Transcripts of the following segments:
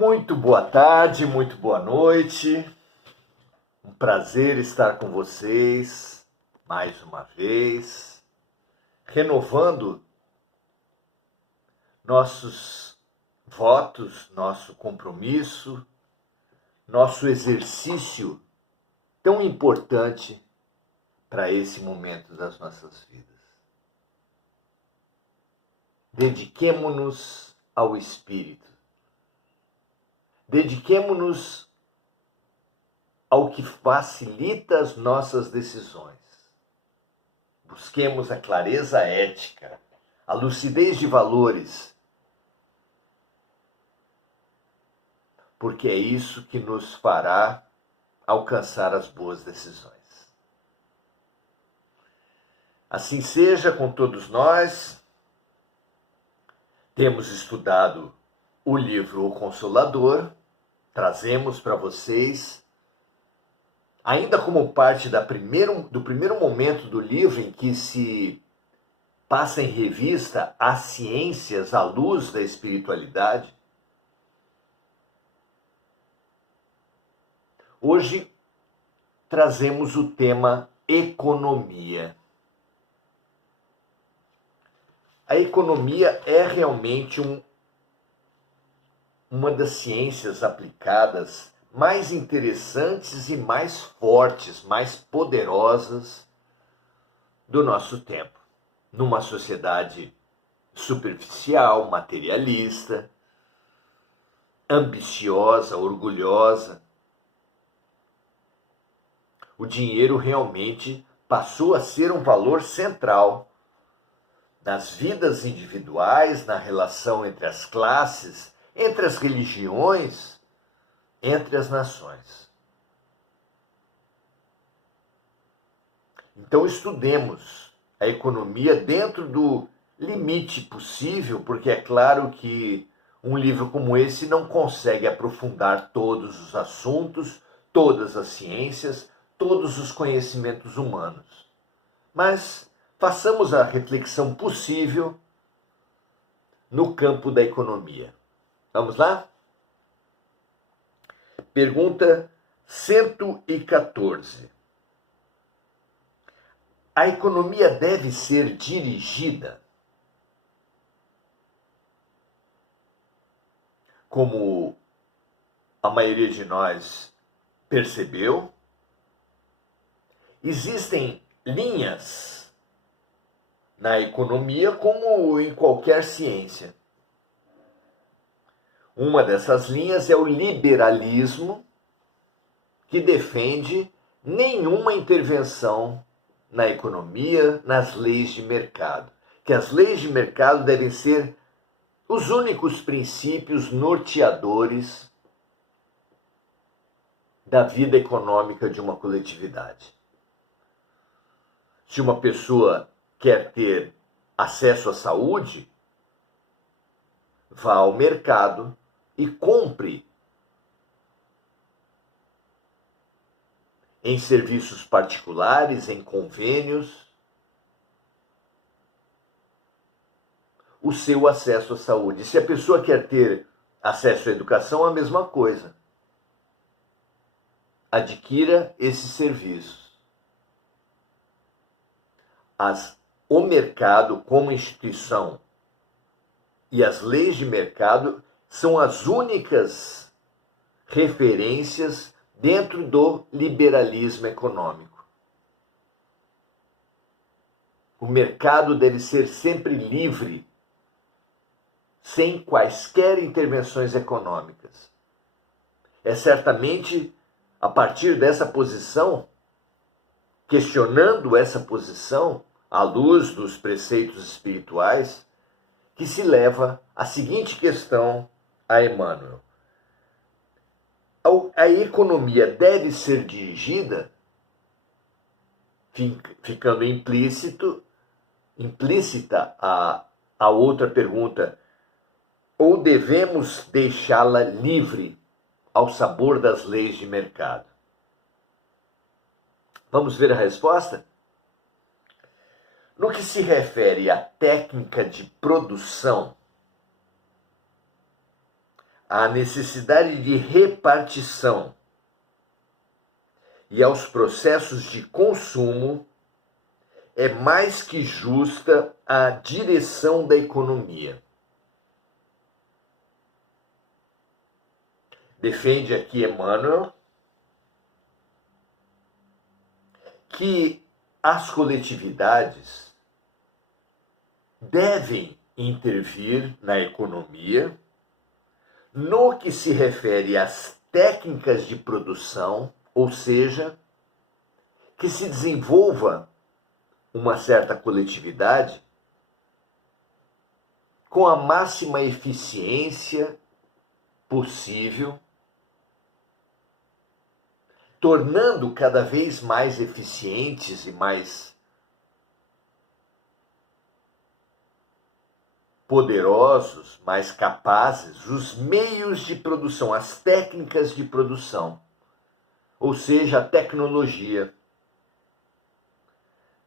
Muito boa tarde, muito boa noite. Um prazer estar com vocês mais uma vez, renovando nossos votos, nosso compromisso, nosso exercício tão importante para esse momento das nossas vidas. Dediquemo-nos ao Espírito. Dediquemo-nos ao que facilita as nossas decisões. Busquemos a clareza ética, a lucidez de valores, porque é isso que nos fará alcançar as boas decisões. Assim seja com todos nós. Temos estudado o livro O Consolador, trazemos para vocês, ainda como parte do primeiro momento do livro em que se passa em revista as ciências à luz da espiritualidade. Hoje trazemos o tema economia. A economia é realmente uma das ciências aplicadas mais interessantes e mais fortes, mais poderosas do nosso tempo. Numa sociedade superficial, materialista, ambiciosa, orgulhosa, o dinheiro realmente passou a ser um valor central nas vidas individuais, na relação entre as classes, entre as religiões, entre as nações. Então estudemos a economia dentro do limite possível, porque é claro que um livro como esse não consegue aprofundar todos os assuntos, todas as ciências, todos os conhecimentos humanos. Mas façamos a reflexão possível no campo da economia. Vamos lá? Pergunta 114. A economia deve ser dirigida? Como a maioria de nós percebeu, existem linhas na economia como em qualquer ciência. Uma dessas linhas é o liberalismo, que defende nenhuma intervenção na economia, nas leis de mercado. Que as leis de mercado devem ser os únicos princípios norteadores da vida econômica de uma coletividade. Se uma pessoa quer ter acesso à saúde, vá ao mercado e compre em serviços particulares, em convênios, o seu acesso à saúde. Se a pessoa quer ter acesso à educação, a mesma coisa. Adquira esses serviços. O mercado como instituição e as leis de mercado são as únicas referências dentro do liberalismo econômico. O mercado deve ser sempre livre, sem quaisquer intervenções econômicas. É certamente a partir dessa posição, questionando essa posição, à luz dos preceitos espirituais, que se leva a seguinte questão a Emmanuel. A economia deve ser dirigida, ficando implícita a outra pergunta, ou devemos deixá-la livre ao sabor das leis de mercado? Vamos ver a resposta? No que se refere à técnica de produção, à necessidade de repartição e aos processos de consumo, é mais que justa a direção da economia. Defende aqui Emmanuel que as coletividades devem intervir na economia no que se refere às técnicas de produção, ou seja, que se desenvolva uma certa coletividade com a máxima eficiência possível, tornando cada vez mais eficientes e mais poderosos, mais capazes os meios de produção, as técnicas de produção, ou seja, a tecnologia.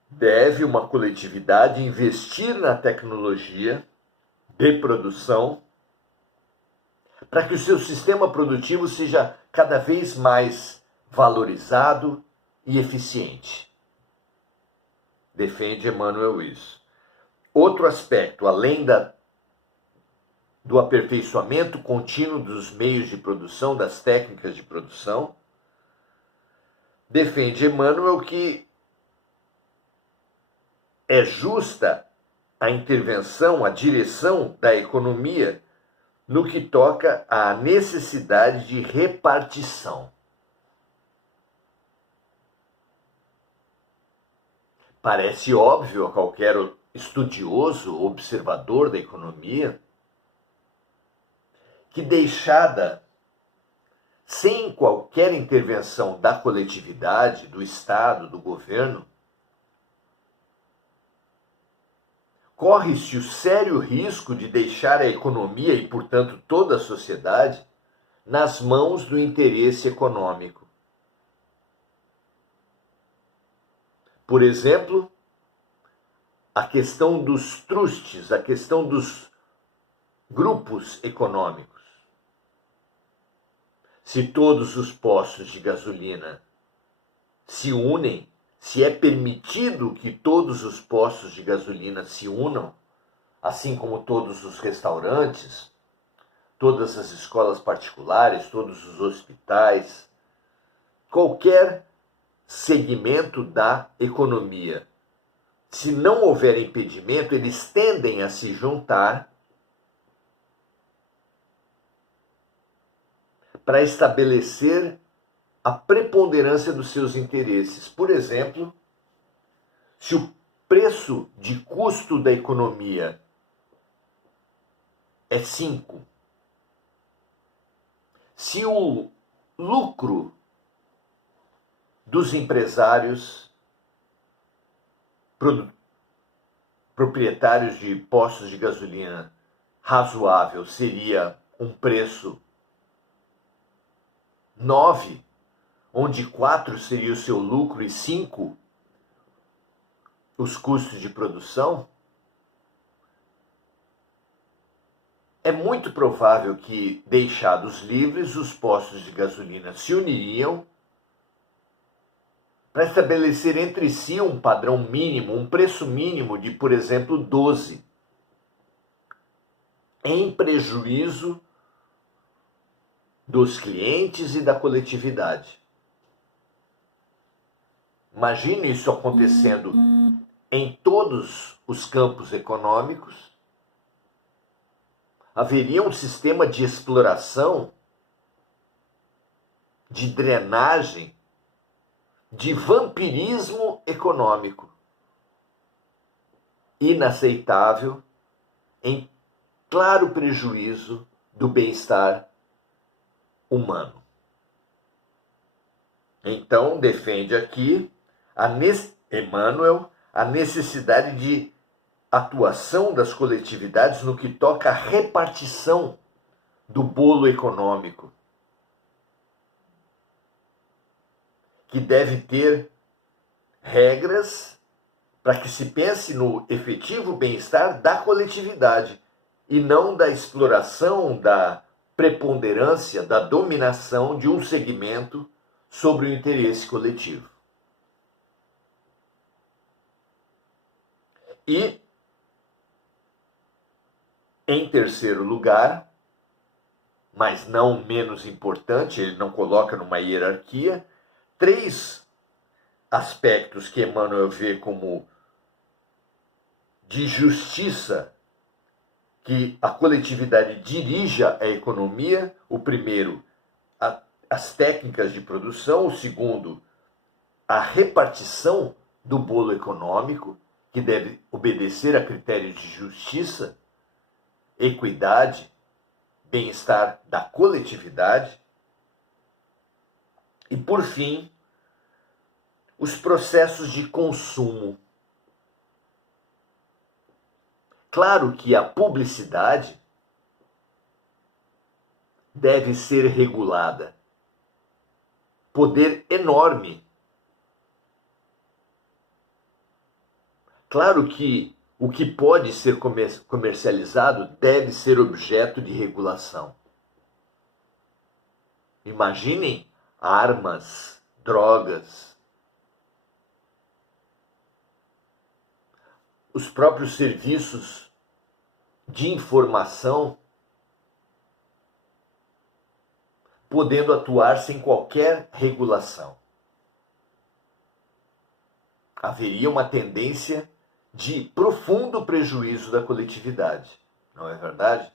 Deve uma coletividade investir na tecnologia de produção para que o seu sistema produtivo seja cada vez mais valorizado e eficiente. Defende Emmanuel isso. Outro aspecto, além do aperfeiçoamento contínuo dos meios de produção, das técnicas de produção, defende Emmanuel que é justa a intervenção, a direção da economia no que toca à necessidade de repartição. Parece óbvio a qualquer estudioso, observador da economia, que deixada sem qualquer intervenção da coletividade, do Estado, do governo, corre-se o sério risco de deixar a economia e, portanto, toda a sociedade nas mãos do interesse econômico. Por exemplo, a questão dos trustes, a questão dos grupos econômicos. Se todos os postos de gasolina se unem, se é permitido que todos os postos de gasolina se unam, assim como todos os restaurantes, todas as escolas particulares, todos os hospitais, qualquer segmento da economia, se não houver impedimento, eles tendem a se juntar para estabelecer a preponderância dos seus interesses. Por exemplo, se o preço de custo da economia é 5, se o lucro dos empresários proprietários de postos de gasolina razoável seria um preço 9, onde 4 seria o seu lucro e 5 os custos de produção, é muito provável que, deixados livres, os postos de gasolina se uniriam para estabelecer entre si um padrão mínimo, um preço mínimo de, por exemplo, 12, em prejuízo dos clientes e da coletividade. Imagine isso acontecendo em todos os campos econômicos. Haveria um sistema de exploração, de drenagem, de vampirismo econômico, inaceitável, em claro prejuízo do bem-estar humano. Então, defende aqui Emmanuel a necessidade de atuação das coletividades no que toca à repartição do bolo econômico, que deve ter regras para que se pense no efetivo bem-estar da coletividade e não da exploração, da preponderância da dominação de um segmento sobre o interesse coletivo. E, em terceiro lugar, mas não menos importante, ele não coloca numa hierarquia, 3 aspectos que Emmanuel vê como de justiça que a coletividade dirija a economia. O primeiro, as técnicas de produção. O segundo, a repartição do bolo econômico, que deve obedecer a critérios de justiça, equidade, bem-estar da coletividade. E, por fim, os processos de consumo. Claro que a publicidade deve ser regulada. Poder enorme. Claro que o que pode ser comercializado deve ser objeto de regulação. Imaginem armas, drogas, os próprios serviços de informação podendo atuar sem qualquer regulação. Haveria uma tendência de profundo prejuízo da coletividade, não é verdade?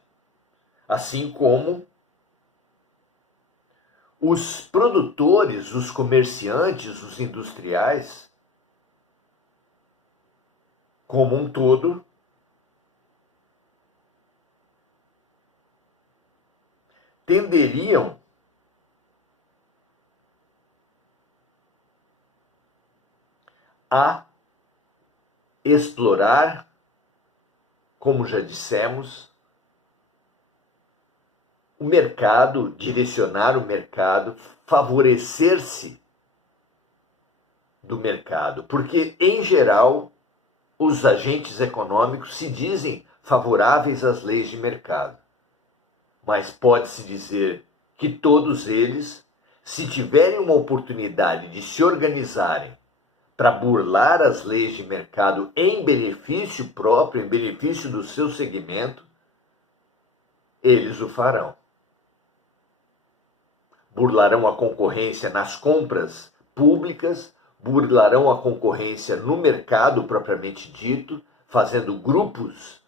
Assim como os produtores, os comerciantes, os industriais, como um todo, tenderiam a explorar, como já dissemos, o mercado, direcionar o mercado, favorecer-se do mercado, porque, em geral, os agentes econômicos se dizem favoráveis às leis de mercado. Mas pode-se dizer que todos eles, se tiverem uma oportunidade de se organizarem para burlar as leis de mercado em benefício próprio, em benefício do seu segmento, eles o farão. Burlarão a concorrência nas compras públicas, burlarão a concorrência no mercado propriamente dito, fazendo grupos,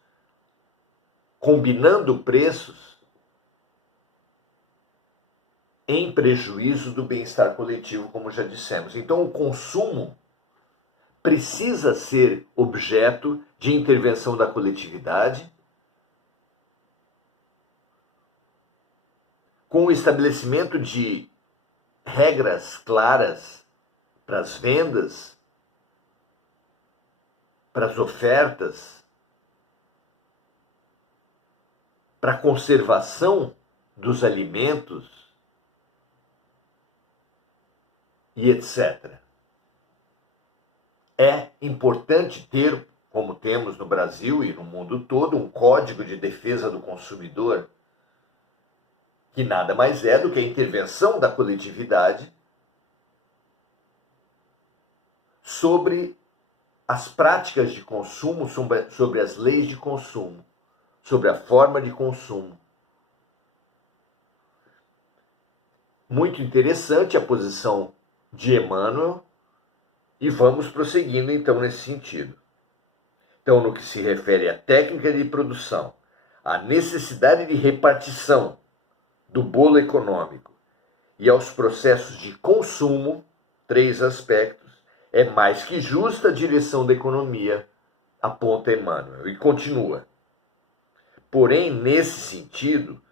combinando preços, em prejuízo do bem-estar coletivo, como já dissemos. Então, o consumo precisa ser objeto de intervenção da coletividade, com o estabelecimento de regras claras para as vendas, para as ofertas, para a conservação dos alimentos e etc. É importante ter, como temos no Brasil e no mundo todo, um Código de Defesa do Consumidor, que nada mais é do que a intervenção da coletividade sobre as práticas de consumo, sobre as leis de consumo, sobre a forma de consumo. Muito interessante a posição de Emmanuel, e vamos prosseguindo então nesse sentido. Então, no que se refere à técnica de produção, à necessidade de repartição do bolo econômico e aos processos de consumo, 3 aspectos, é mais que justa a direção da economia, aponta Emmanuel, e continua. Porém, nesse sentido,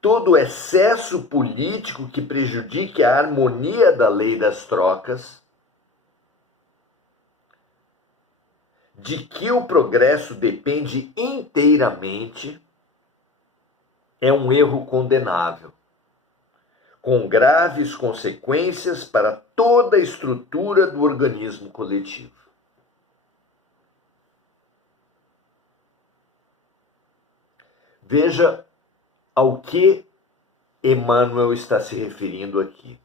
todo excesso político que prejudique a harmonia da lei das trocas, de que o progresso depende inteiramente, é um erro condenável, com graves consequências para toda a estrutura do organismo coletivo. Veja ao que Emmanuel está se referindo aqui?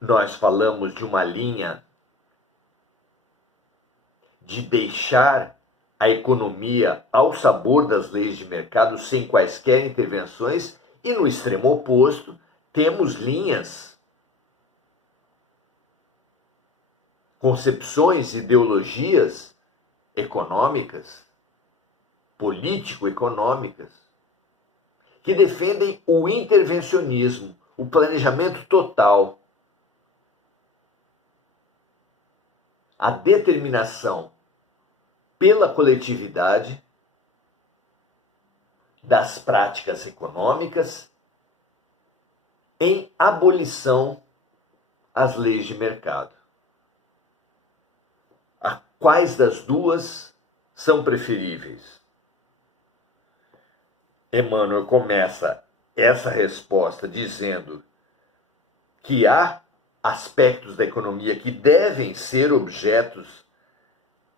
Nós falamos de uma linha de deixar a economia ao sabor das leis de mercado sem quaisquer intervenções, e no extremo oposto temos linhas, concepções, ideologias econômicas, político-econômicas, que defendem o intervencionismo, o planejamento total, a determinação pela coletividade das práticas econômicas em abolição às leis de mercado. A quais das duas são preferíveis? Emmanuel começa essa resposta dizendo que há aspectos da economia que devem ser objetos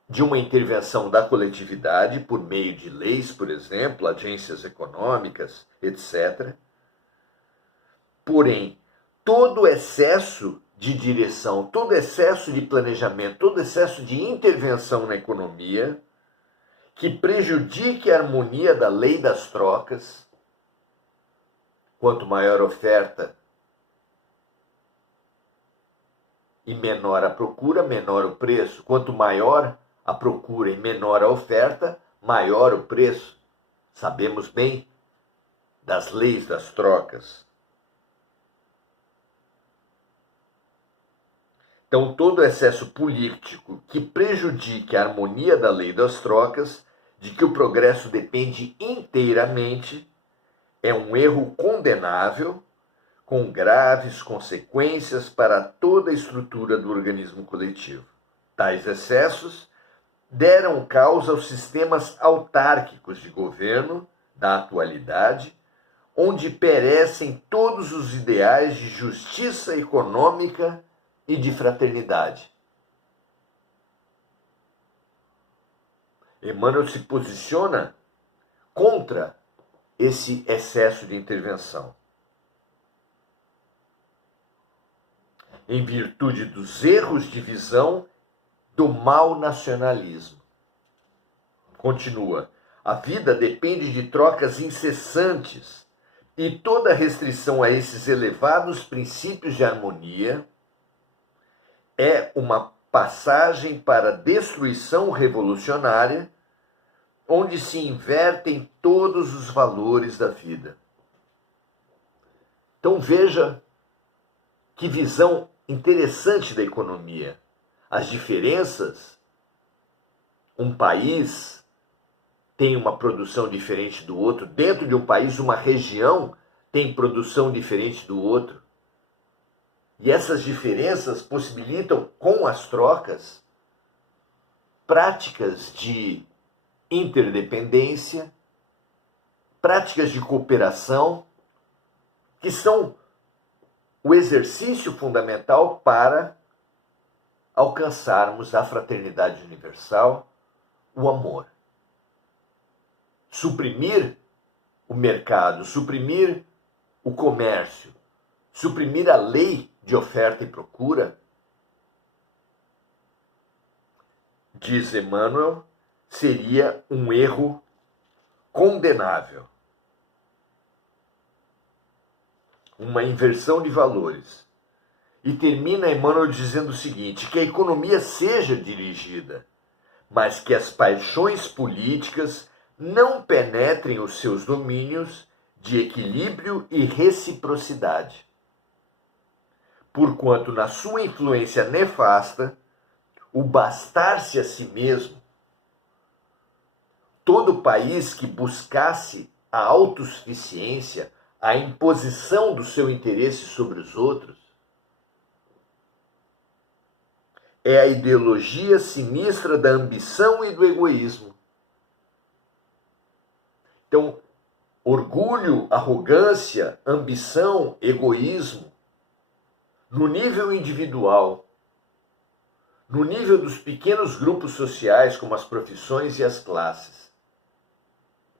de uma intervenção da coletividade por meio de leis, por exemplo, agências econômicas, etc. Porém, todo excesso de direção, todo excesso de planejamento, todo excesso de intervenção na economia que prejudique a harmonia da lei das trocas, quanto maior a oferta e menor a procura, menor o preço. Quanto maior a procura e menor a oferta, maior o preço. Sabemos bem das leis das trocas. Então, todo excesso político que prejudique a harmonia da lei das trocas, de que o progresso depende inteiramente, é um erro condenável, com graves consequências para toda a estrutura do organismo coletivo. Tais excessos deram causa aos sistemas autárquicos de governo da atualidade, onde perecem todos os ideais de justiça econômica e de fraternidade. Emmanuel se posiciona contra esse excesso de intervenção, em virtude dos erros de visão do mau nacionalismo. Continua: a vida depende de trocas incessantes, e toda restrição a esses elevados princípios de harmonia é uma passagem para a destruição revolucionária, onde se invertem todos os valores da vida. Então veja que visão interessante da economia. As diferenças, um país tem uma produção diferente do outro, dentro de um país uma região tem produção diferente do outro. E essas diferenças possibilitam, com as trocas, práticas de interdependência, práticas de cooperação, que são o exercício fundamental para alcançarmos a fraternidade universal, o amor. Suprimir o mercado, suprimir o comércio, suprimir a lei de oferta e procura, diz Emmanuel, seria um erro condenável. Uma inversão de valores. E termina Emmanuel dizendo o seguinte: que a economia seja dirigida, mas que as paixões políticas não penetrem os seus domínios de equilíbrio e reciprocidade, porquanto na sua influência nefasta, o bastar-se a si mesmo, todo país que buscasse a autossuficiência, a imposição do seu interesse sobre os outros, é a ideologia sinistra da ambição e do egoísmo. Então, orgulho, arrogância, ambição, egoísmo, no nível individual, no nível dos pequenos grupos sociais, como as profissões e as classes,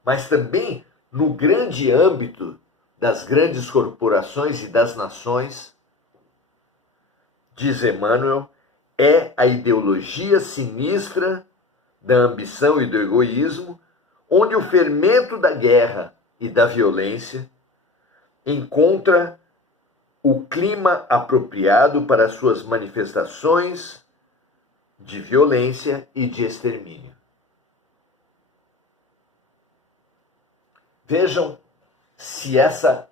mas também no grande âmbito das grandes corporações e das nações, diz Emmanuel, é a ideologia sinistra da ambição e do egoísmo, onde o fermento da guerra e da violência encontra o clima apropriado para suas manifestações de violência e de extermínio. Vejam se essa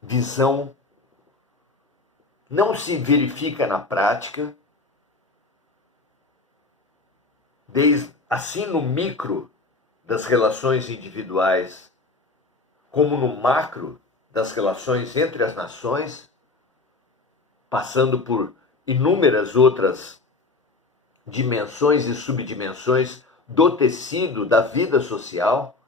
visão não se verifica na prática, assim no micro das relações individuais, como no macro das relações entre as nações, passando por inúmeras outras dimensões e subdimensões do tecido da vida social.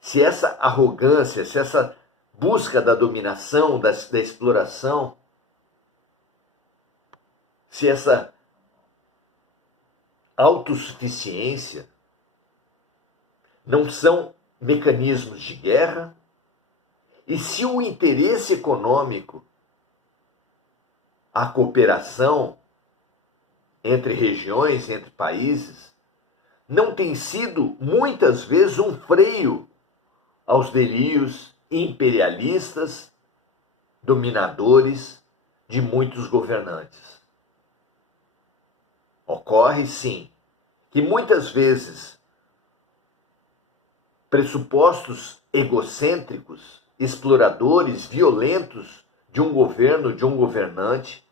Se essa arrogância, se essa busca da dominação, da exploração, se essa autossuficiência não são mecanismos de guerra, e se o interesse econômico, a cooperação entre regiões, entre países, não tem sido muitas vezes um freio aos delírios imperialistas, dominadores de muitos governantes. Ocorre, sim, que muitas vezes pressupostos egocêntricos, exploradores, violentos de um governo, de um governante,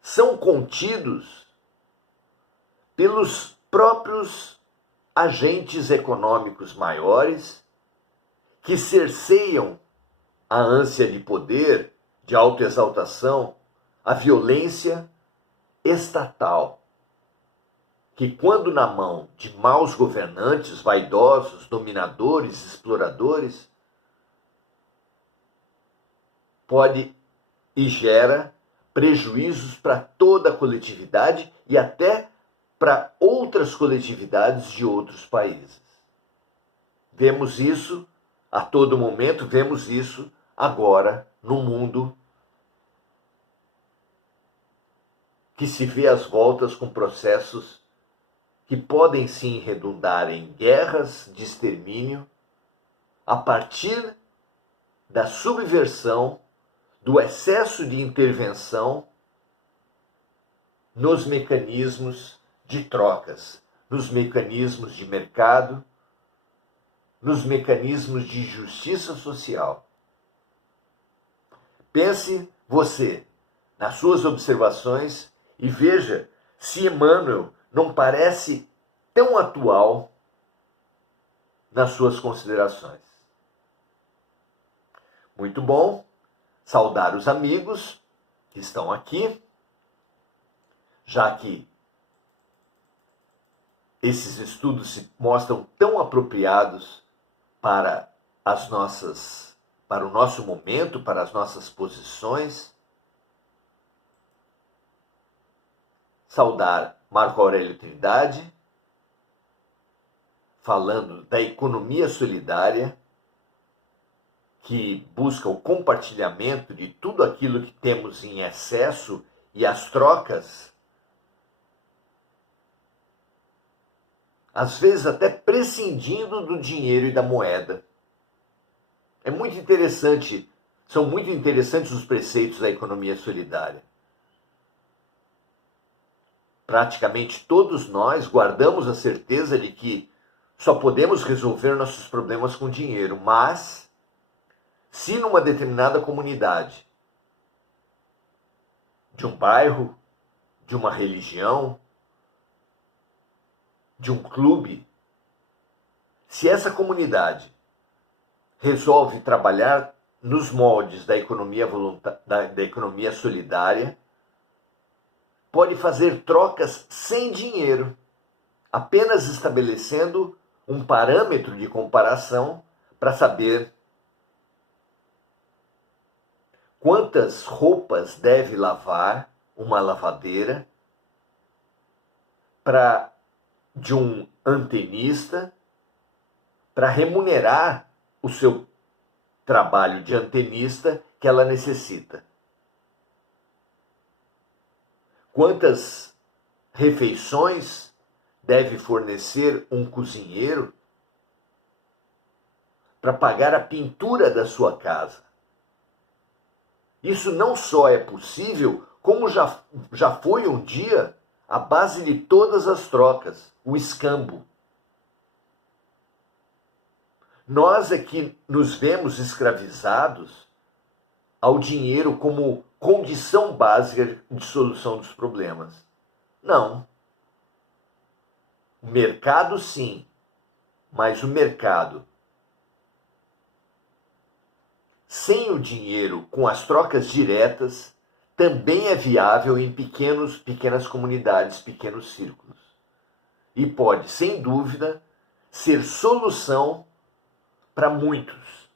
são contidos pelos próprios agentes econômicos maiores que cerceiam a ânsia de poder, de autoexaltação, a violência estatal, que quando na mão de maus governantes, vaidosos, dominadores, exploradores, pode e gera prejuízos para toda a coletividade e até para outras coletividades de outros países. Vemos isso a todo momento, vemos isso agora no mundo que se vê às voltas com processos que podem sim redundar em guerras de extermínio a partir da subversão, do excesso de intervenção nos mecanismos de trocas, nos mecanismos de mercado, nos mecanismos de justiça social. Pense você nas suas observações e veja se Emmanuel não parece tão atual nas suas considerações. Muito bom saudar os amigos que estão aqui, já que esses estudos se mostram tão apropriados para o nosso momento, para as nossas posições. Saudar Marco Aurélio Trindade, falando da economia solidária, que busca o compartilhamento de tudo aquilo que temos em excesso e as trocas, às vezes até prescindindo do dinheiro e da moeda. É muito interessante, são muito interessantes os preceitos da economia solidária. Praticamente todos nós guardamos a certeza de que só podemos resolver nossos problemas com dinheiro, mas se numa determinada comunidade, de um bairro, de uma religião, de um clube, se essa comunidade resolve trabalhar nos moldes da economia da economia solidária, pode fazer trocas sem dinheiro, apenas estabelecendo um parâmetro de comparação para saber quantas roupas deve lavar uma lavadeira de um antenista, para remunerar o seu trabalho de antenista que ela necessita. Quantas refeições deve fornecer um cozinheiro para pagar a pintura da sua casa? Isso não só é possível, como já foi um dia a base de todas as trocas, o escambo. Nós é que nos vemos escravizados ao dinheiro como condição básica de solução dos problemas. Não. O mercado sim, mas o mercado sem o dinheiro, com as trocas diretas, também é viável em pequenas comunidades, pequenos círculos. E pode, sem dúvida, ser solução para muitos.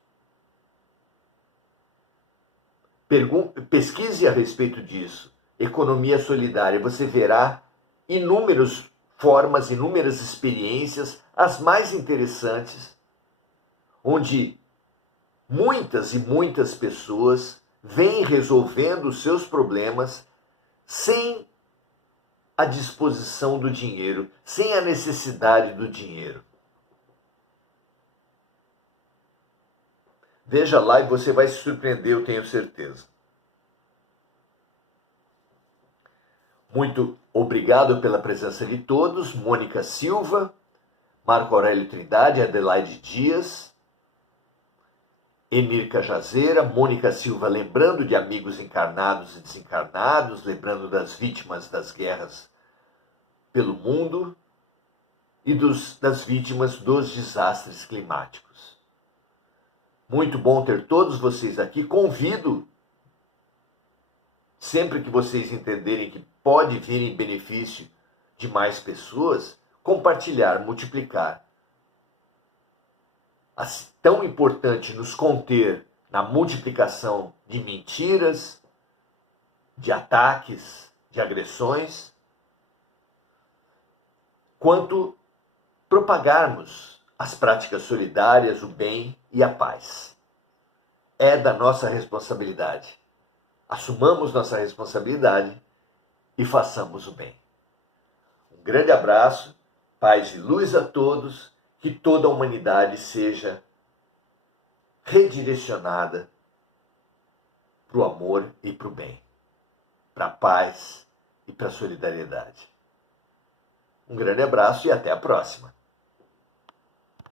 Pesquise a respeito disso. Economia solidária. Você verá inúmeras formas, inúmeras experiências, as mais interessantes, onde muitas e muitas pessoas vêm resolvendo os seus problemas sem a disposição do dinheiro, sem a necessidade do dinheiro. Veja lá e você vai se surpreender, eu tenho certeza. Muito obrigado pela presença de todos. Mônica Silva, Marco Aurélio Trindade, Adelaide Dias, Emir Cajazeira, Mônica Silva, lembrando de amigos encarnados e desencarnados, lembrando das vítimas das guerras pelo mundo e das vítimas dos desastres climáticos. Muito bom ter todos vocês aqui. Convido, sempre que vocês entenderem que pode vir em benefício de mais pessoas, compartilhar, multiplicar. Tão importante nos conter na multiplicação de mentiras, de ataques, de agressões, quanto propagarmos as práticas solidárias, o bem e a paz. É da nossa responsabilidade. Assumamos nossa responsabilidade e façamos o bem. Um grande abraço, paz e luz a todos, que toda a humanidade seja redirecionada para o amor e para o bem, para a paz e para a solidariedade. Um grande abraço e até a próxima.